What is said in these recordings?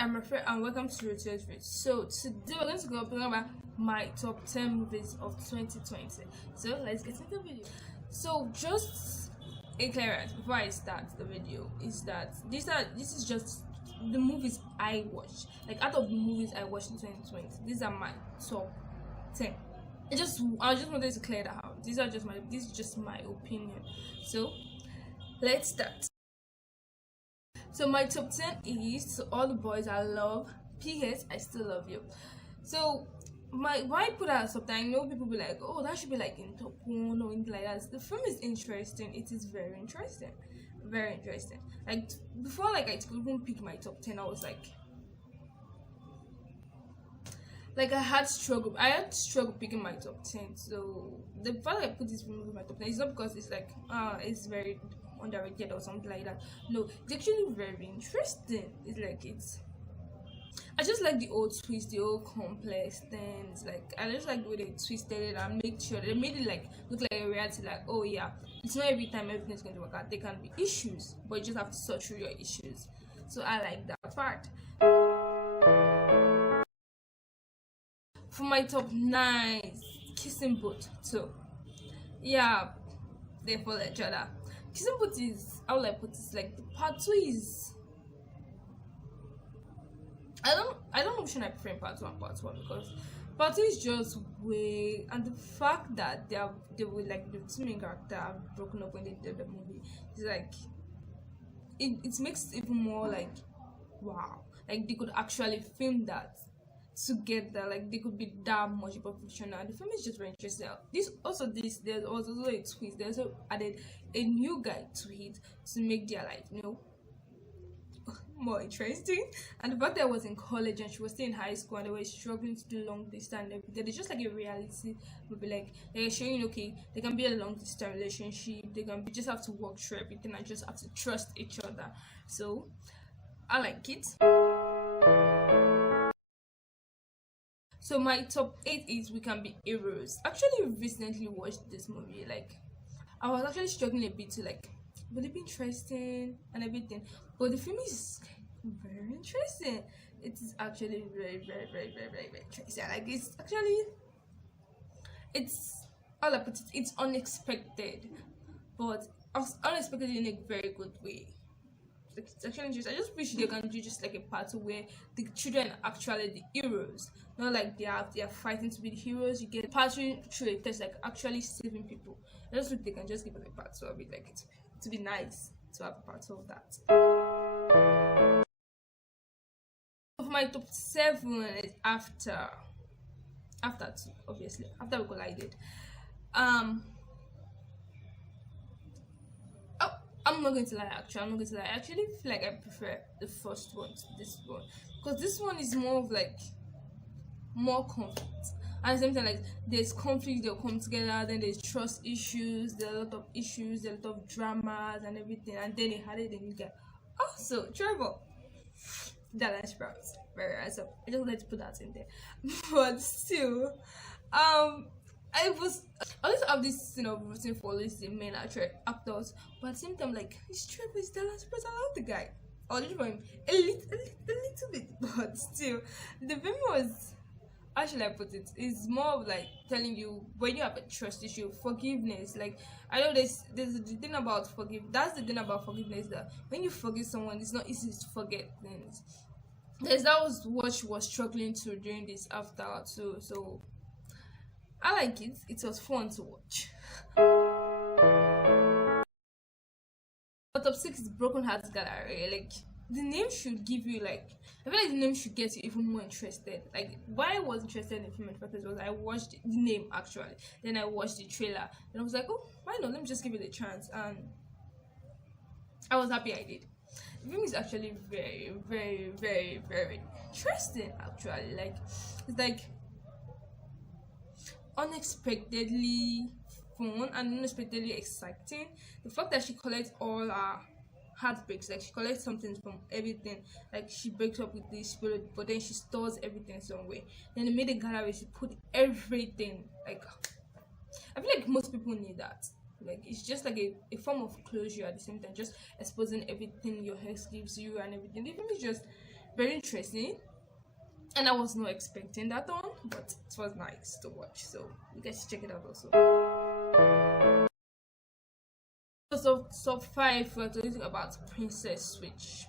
I'm a friend and welcome to Rotate Rich. So today we're going to go talking about my top 10 movies of 2020. So let's get into the video. So just a clearance before I start the video is that this is just the movies I watched. Like out of the movies I watched in 2020, these are my top 10. I just wanted to clear that out. This is just my opinion. So let's start. So my top 10 is to all the boys I love. P.S. I still love you. So why I put out a top 10? I know people be like, oh, that should be like in top 1 or anything like that. The film is interesting. It is very interesting. Very interesting. Like before I could even pick my top 10, I was like I had struggle picking my top 10. So the fact that I put this movie in my top 10 is not because it's like it's very underrated or something like that. No, it's actually very interesting. I just like the old twist, the old complex things. Like I just like the way they twisted it and make sure they made it like look like a reality. Like, oh yeah, it's not every time everything's going to work out. There can be issues, but you just have to sort through your issues. So I like that part. For my top 9, Kissing Booth 2. Yeah, they follow each other. Kissing Booth is, how will I put this? Like the part 2 is, I don't know which one I prefer in part 2 and part 1, because part 2 is just way, and the fact that they were like the two main characters have broken up when they did the movie is like it makes it even more like wow, like they could actually film that together, like they could be that much professional. The film is just very interesting. There's also a twist. They also added a new guy to it to make their life, more interesting. And the fact that I was in college and she was still in high school and they were struggling to do long distance and everything. It's just like a reality movie. Like they're showing, okay, they can be a long distance relationship. They can just have to work through everything and just have to trust each other. So I like it. So my top 8 is We Can Be Heroes. Actually recently watched this movie. Like I was actually struggling a bit to will it be interesting and everything, but the film is very interesting. It is actually very, very, very, very, very, very interesting. Like it's all I put it. It's unexpected, but unexpected in a very good way. It's actually interesting. I just wish they can do just like a part where the children are actually the heroes, not like they are fighting to be the heroes. You get passing through a test, like actually saving people. I just wish they can just give us a part 2 of it, like to be nice to have a part 2 of that. For my top 7 is after 2, obviously after we collided. I'm not going to lie, actually. I'm not going to lie. I actually feel like I prefer the first one to this one. Because this one is more of more conflict. And at the same time, like there's conflict, they'll come together, then there's trust issues, there are a lot of issues, there are a lot of dramas and everything. And then they had it, then you get also Trevor. Dallas Sprouts. Very right. So I just wanted to put that in there. But still, I always have this scene of rooting for the main actors, but at the same time, like it's Trevor, it's Dallas Sprouts. I love the guy. I was for him a little bit, but still, the film was. How should I put it? It's more of like telling you when you have a trust issue, forgiveness. Like I know there's the thing about that's the thing about forgiveness, that when you forgive someone, it's not easy to forget things. That was what she was struggling to during this after too. So I like it. It was fun to watch. But top 6 is Broken Hearts Gallery. Like the name should give you I feel like the name should get you even more interested. Like why I was interested in the film in the first place was I watched the name actually, then I watched the trailer, and I was like, oh, why not? Let me just give it a chance, and I was happy I did. The film is actually very, very, very, very interesting. Actually, like it's like unexpectedly fun and unexpectedly exciting. The fact that she collects all her heartbreaks, like she collects something from everything, like she breaks up with the spirit, but then she stores everything somewhere. Then they made a gallery, she put everything. Like I feel like most people need that. Like it's just like a form of closure at the same time, just exposing everything your ex gives you and everything. The film is just very interesting, and I was not expecting that one, but it was nice to watch. So you guys should check it out also. So top five, we're talking about Princess Switch.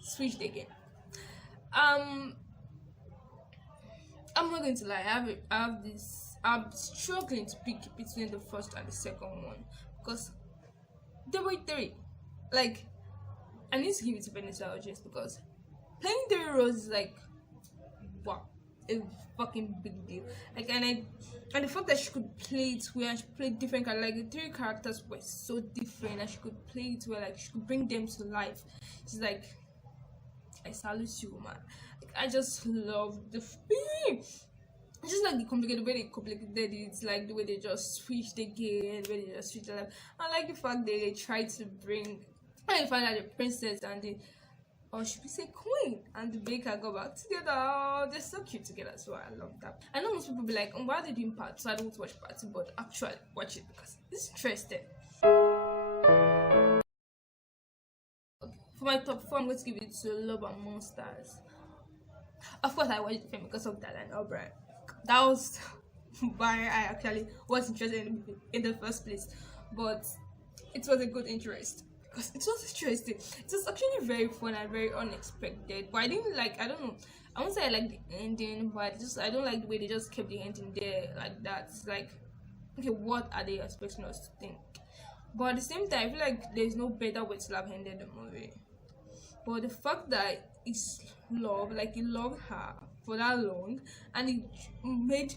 Switched again. Um, I'm not going to lie. I have this. I'm struggling to pick between the first and the second one because there were three. Like, I need to give it to Vanessa Hudgens because playing three roles is like, wow, a fucking big deal. Like, and the fact that she could play it well and she played different characters, like the three characters were so different and she could play it well, like she could bring them to life. It's like, I salute you, man. Like, I just love the film. It's just like the complicated way they complicated it. It's like the way they just switched the game, the way they just switched the life. I like the fact that they tried to bring, I like the fact that the princess and the, or should we say queen and the baker go back together. Oh, they're so cute together, so I love that. I know most people be like, why are they doing part 2? I don't want to watch part 2, but actually watch it because it's interesting. For my top 4, I'm going to give it to Love and Monsters. Of course, I watched the film because of that and O'Brien. That was why I actually was interested in the first place. But it was a good interest because it was interesting. It was actually very fun and very unexpected. But I didn't like. I don't know. I won't say I like the ending, but I don't like the way they just kept the ending there like that. It's like, okay, what are they expecting us to think? But at the same time, I feel like there's no better way to have ended the movie. But the fact that it's love, like he loved her for that long, and it made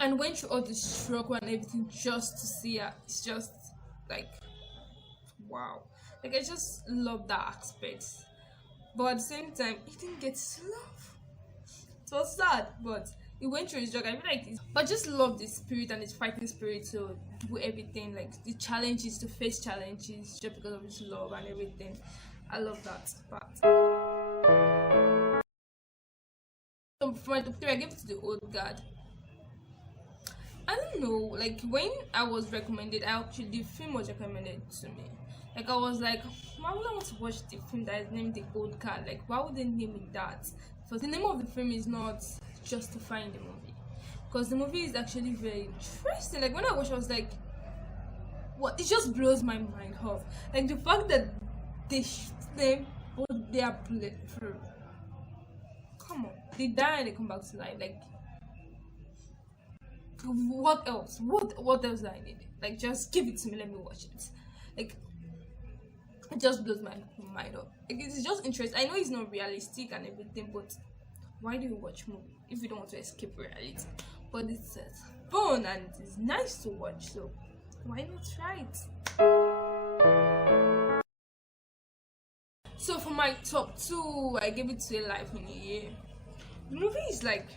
and went through all the struggle and everything just to see her, it's just like, wow. Like, I just love that aspect. But at the same time, he didn't get to love. It was sad, but he went through his struggle. I feel like but I just love the spirit and his fighting spirit to do everything, like the challenges, to face challenges just because of his love and everything. I love that part. So for my top 3, I gave it to the Old Guard. I don't know, like when I was recommended, the film was recommended to me. Like, I was like, why would I want to watch the film that is named The Old Guard? Like, why would they name it that? Because the name of the film is not justifying the movie. Because the movie is actually very interesting. Like, when I watched, I was like, what? It just blows my mind off. Like, the fact that they both their bulletproof. Come on, they die and they come back to life. Like, what else? What else do I need? Like, just give it to me. Let me watch it. Like, it just blows my mind up. Like, it's just interesting. I know it's not realistic and everything, but why do you watch movie if you don't want to escape reality? But it's fun and it's nice to watch, so why not try it? So for my top 2, I gave it to A Life in a Year. The movie is like,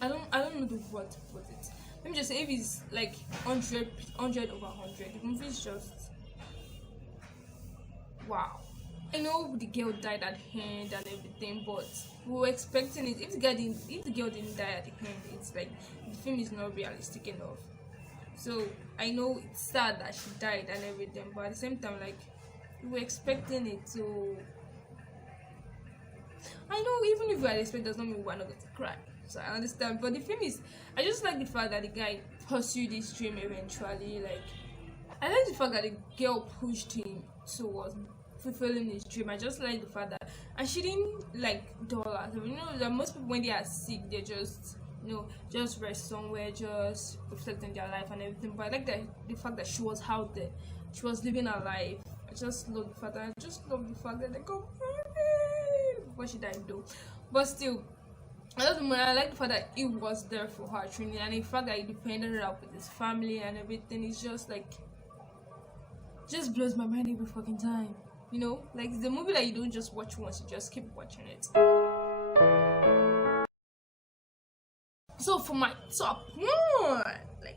I don't know the word to put it. Let me just say, if it's like 100 over 100, the movie is just wow. I know the girl died at the end and everything, but we were expecting it. If the girl didn't die at the end, it's like the film is not realistic enough. So I know it's sad that she died and everything, but at the same time, like, we were expecting it to. I know even if we are expecting, does not mean we're not going to cry. So I understand, but the film is. I just like the fact that the guy pursued his dream eventually. Like, I like the fact that the girl pushed him towards fulfilling his dream. I just like the fact that, and she didn't like dollars. You know that most people when they are sick, they just just rest somewhere, just reflect on their life and everything. But I like the fact that she was out there, she was living her life. I just love the fact that they got married before she died though. But still, I like the fact that he was there for her training, and the fact that he depended on her with his family and everything. It's just like, just blows my mind every fucking time. You know, like the movie that you don't just watch once, you just keep watching it. So for my top 1, like,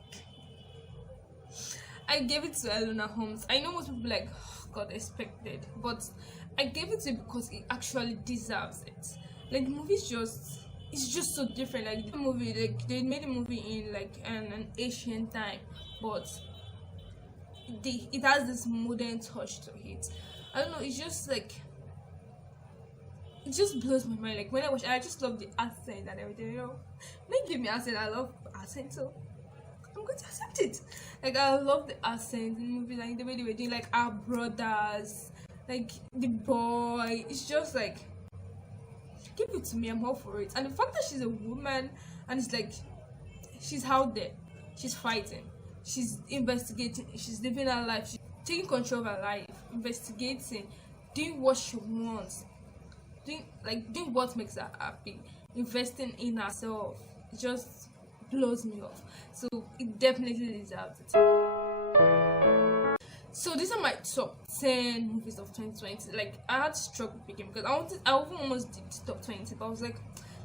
I gave it to Elena Holmes. I know most people like, oh, God, expected, but I gave it to it because it actually deserves it. Like, the movie's it's just so different. Like, the movie, like, they made a movie in like an ancient time, but it has this modern touch to it. I don't know, it's just like, it just blows my mind. Like when I watch, I just love the accent and everything. You know, they give me accent. I love accent, so I'm going to accept it. Like I love the accent in the movie, like the way they were doing, like our brothers, like the boy. It's just like give it to me. I'm all for it. And the fact that she's a woman and it's like she's out there, she's fighting, she's investigating, she's living her life, she's taking control of her life, investigating, doing what she wants, doing what makes her happy, investing in herself. It just blows me off. So it definitely deserves it. So these are my top 10 movies of 2020. Like I had to struggle picking because I even almost did top 20, but I was like,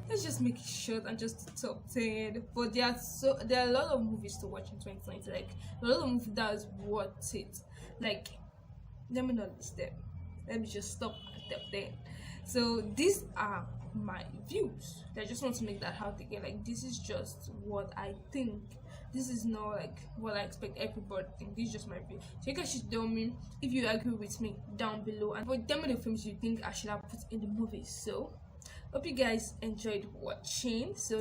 let's just make it short and just top 10. But there are a lot of movies to watch in 2020. Like a lot of movies that is worth it. Like let me not list them. Let me just stop at top 10. So these are my views. I just want to make that out again. Like this is just what I think. This is not like what I expect everybody to think. This is just my view. So you guys should tell me if you agree with me down below, and tell me the films you think I should have put in the movie. So hope you guys enjoyed watching. So